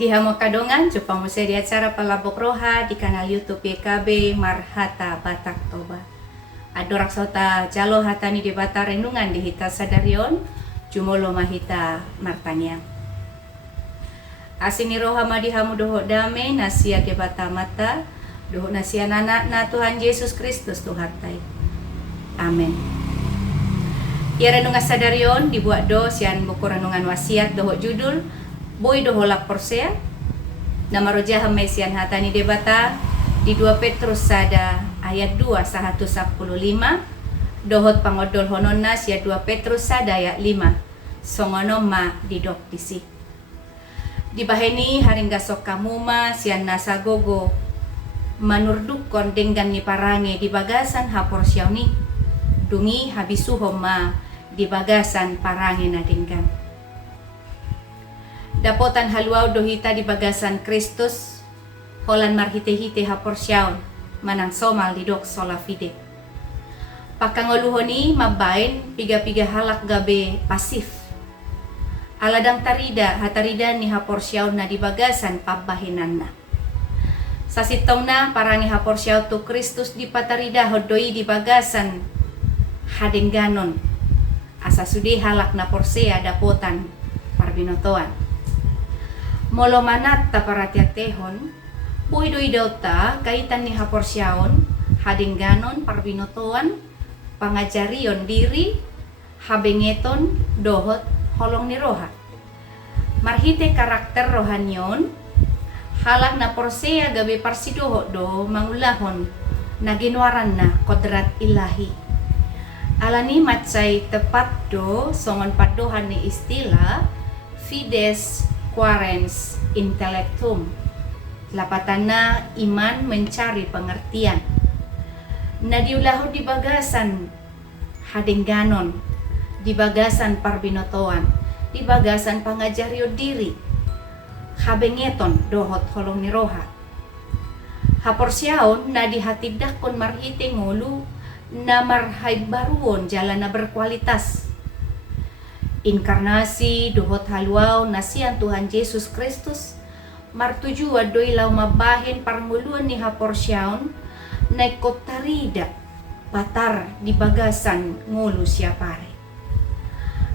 Dihamo kadongan, jumpa mo sa di acara Palabok Roha di kanal YouTube YKB Marhata Batak Toba. Adorak sota jalo hatani di bata renungan di hita sadarion, jumolo mahita martanya. Asini roha madihamu doho dame nasia ke bata mata, doho nasia nana na Tuhan Yesus Kristus Tuhartai. Amin. Ya renungan sadarion dibuat do sian buku renungan wasiat doho judul Boy doho laporsea. Nama roja mesian hatani debata di 2 Petrus sada ayat 2 115 dohot pangodol hononna sia 2 Petrus sada ayat 5 songono ma didok disi. Di baheni haringga sok kamuma sian nasa gogo manurdukon denggan ni parange di bagasan hapor siauni dungi habisuho ma di bagasan parange na denggan. Dapotan haluaw dohita di bagasan Kristus holan marhite-hite hapor siaon manang somal didok sola fide. Pakangoluhoni mabain piga-piga halak gabe pasif. Aladang tarida hatarida ni hapor siaon na di bagasan pabahinan na. Sasitong na parang ni hapor siaw to Kristus di patarida hodoi di bagasan hadengganon. Asa sudi halak na porsea dapotan parbinotoan. Molo manat ta paratiatehon, puidoy daw ta kaitan ni hapor siaon, hadengganon parbinotoan, pangajarion diri, habengeton dohot holong ni roha. Marhite karakter rohanyon, halak na porsea gabi parsidoho do mangulahon na ginwaran na kodrat ilahi. Alani matsay tepat do songon padohan ni istila fides quaerens intellectum. Lapatan na iman mencari pengertian. Nadiulahu di bagasan hadengganon, di bagasan parbinotoan, di bagasan pangajaryo diri, habengeton dohot holong ni roha. Hapor siaon na dihatidak kon marhite ngulu na marhay baruon jalan na berkualitas. Inkarnasi dohot haluaw na siyan Tuhan Yesus Kristus martuju adoy law mabahin parnguluan ni hapor siaon na ikotarida patar di bagasan ngulu siya pare.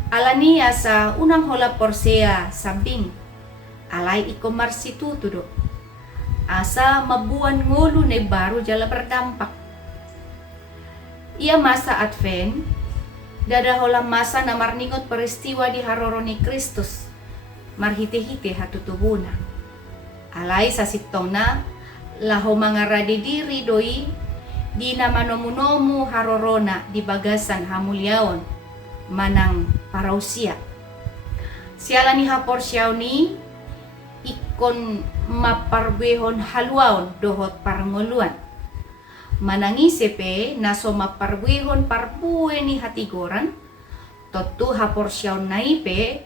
Alania sa unang hola porsea sabing alay iko marsitutudo asa mabuan ngulu na baru jala berdampak. Ia masa Advent dada hola masa na marningot peristiwa di haroro ni Kristus marhite-hite hatutubuna. Alay sa sitong na laho mga radidiri doi di na manomunomu harorona di bagasan hamulyaon manang parausia. Siala ni hapor siyaw ni ikon maparbehon haluaon dohot paranguluan. Manangisipe naso maparbehon parbuhe ni hatigoran totu hapor siyaw naipe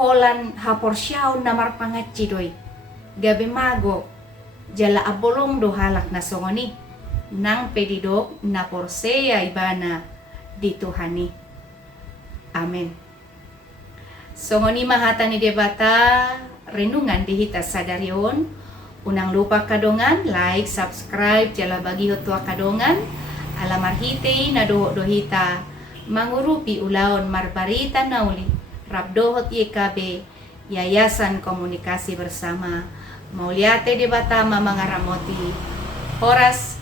holan hapor siyaw na marpangatsidoy gabi mago jala abolong do halak na songoni nang pedidok na porsea ibana di Tuhani. Amen. Songoni mahata ni debata renungan di hita sadarion. Unang lupa kadongan, like, subscribe, jala bagi hotwa kadongan, alamarhite na dohita, mangurupi ulaon marbarita nauli, rabdohot YKB, Yayasan Komunikasi Bersama, mauliate debata mga ramoti, Horas